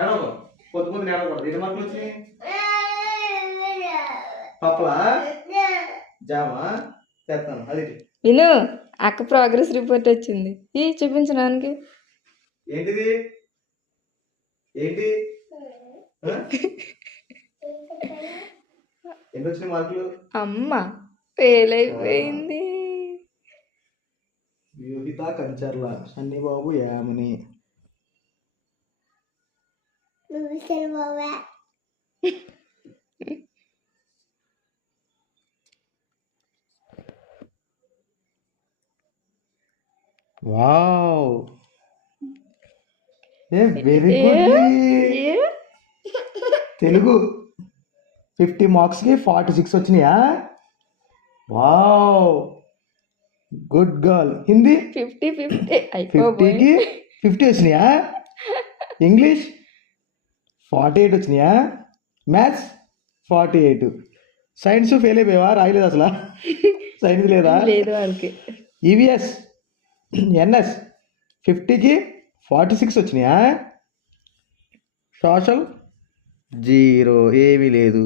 ఏడవకు పొద్దు పొద్దున ఏడవకూడదు. ఎన్ని మార్కులు వచ్చినాయి? పప్పలా జామా తెస్తాను. అది విను, అక్క ప్రోగ్రెస్ రిపోర్ట్ వచ్చింది. చూపించడానికి ఏంటిది? ఏంటి ఎన్ని వచ్చినాయి మార్కులు? అమ్మ ఫెయిల్ అయిపోయింది. Yogitha Kancharla, Sunny Babu Yamini. Wow, very good. Telugu 50 మార్క్స్కి 46 వచ్చినాయా? Wow, good girl. హిందీ 50కి 50 వచ్చినాయా? ఇంగ్లీష్ 48 వచ్చినాయా? మ్యాథ్స్ 48. సైన్స్ ఫెయిల్ అయిపోయావా? రాయలేదు అసలు. సైన్స్ లేదా? లేదు వాళ్ళకి. ఈవీఎస్ ఎన్ఎస్ 50కి 46 వచ్చినాయా? సోషల్ 0, ఏమీ లేదు.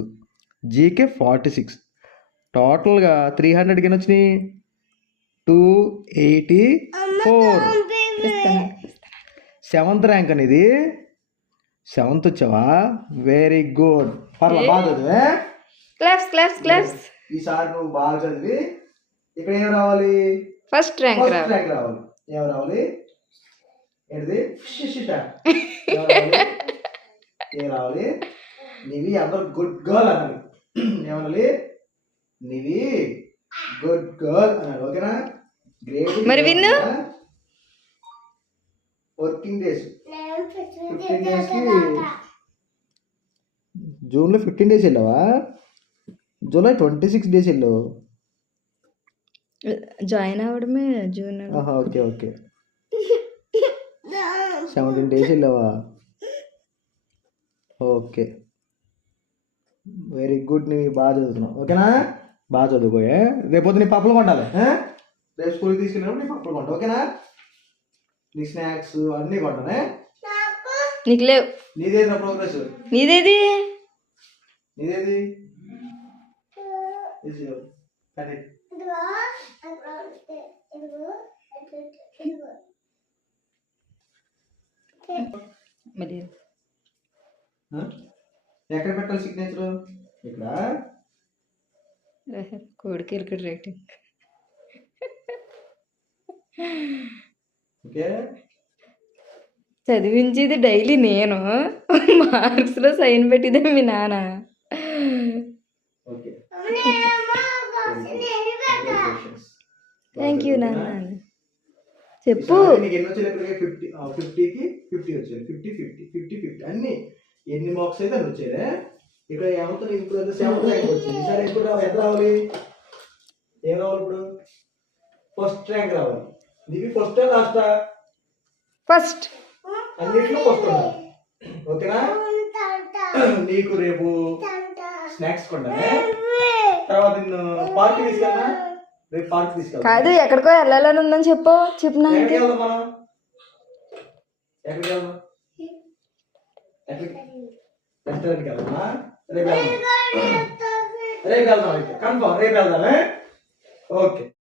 జీకే 46. టోటల్గా 300కి ఎన్ని వచ్చినాయి? 284. 7th ర్యాంక్ అనేది. 7th వచ్చావా? Very good. పర్లా, బాగా చదివే. క్లాప్స్. ఈసారి నువ్వు బాగా చదివి ఇక్కడ ఏం రావాలి? ఫస్ట్ ర్యాంక్ రావాలి. ఏం రావాలి? ఏంటిది? ఏం రావాలి? నివి అందరు గుడ్ గర్ల్ అనాలి. ఏమనాలి? నివి గుడ్ గర్ల్ అనాలి. ఓకేనా? గ్రేట్. మరి విన్ను వర్కింగ్ డేస్ 15 డేస్కి జూన్లో 15 డేస్ వెళ్ళావా? జూలై 26 డేస్ వెళ్ళావు. జాయిన్ అవ్వడమే జూన్. ఓకే 17 డేస్ వెళ్ళావా? Okay, very good. నీ బాగా చదువుతున్నావు. ఓకేనా? బాగా చదువుకోయే. రేపొద్దు నీ పప్పులు కొండాలి. రేపు స్కూల్కి తీసుకెళ్ళినప్పుడు నీ పప్పులు కొంటా. ఓకేనా? నీ స్నాక్స్ అన్నీ కొంటానే. నీకు లేవు. నీదేది నా ప్రోగ్రెస్? నీదేది? ఎక్కడ పెట్టాలి సిగ్నేచర్? ఇక్కడ. కోడికి ఇక్కడ రేటింగ్. ఓకే, చదివించేది డైలీ నేను, మార్క్స్లో సైన్ పెట్టిదే మీ నాన్న. ఓకే, థ్యాంక్ యూ నాన్న. చెప్పు. నీకు ఎన్ని వచ్చాయి? 50కి 50 వచ్చాయి. 50 అన్ని ఎన్ని మార్క్స్ అయితే అని వచ్చాయి. ఇక్కడ ఏమవుతుంది? ఇప్పుడు 7th ర్యాంక్ వచ్చింది. సరే, ఇప్పుడు ఎంత రావాలి? ఏం రావాలి ఇప్పుడు? ఫస్ట్ ర్యాంక్ రావాలి. నీకు ఫస్ట్ లాస్టా? ఫస్ట్. అన్నిట్లో ఫస్ట్ ఉండాలి. ఓకేనా? నీకు రేపు స్నాక్స్ కొంటానే. తర్వాత నిన్ను పార్క్ తీసుకెళ్ళా. రేపు పార్క్ తీసుకెళ్ళా. కాదు, ఎక్కడికో వెళ్ళాలని ఉందని చెప్పు. చెప్పు నాకు. ఎక్కడికి వెళ్దాం మనం? ఎక్కడికి వెళ్దాం? రెస్టారెంట్కి వెళ్దామా? రేపు వెళ్దాం అయితే. కన్ఫర్మ్ రేపు వెళ్దామే. ఓకే.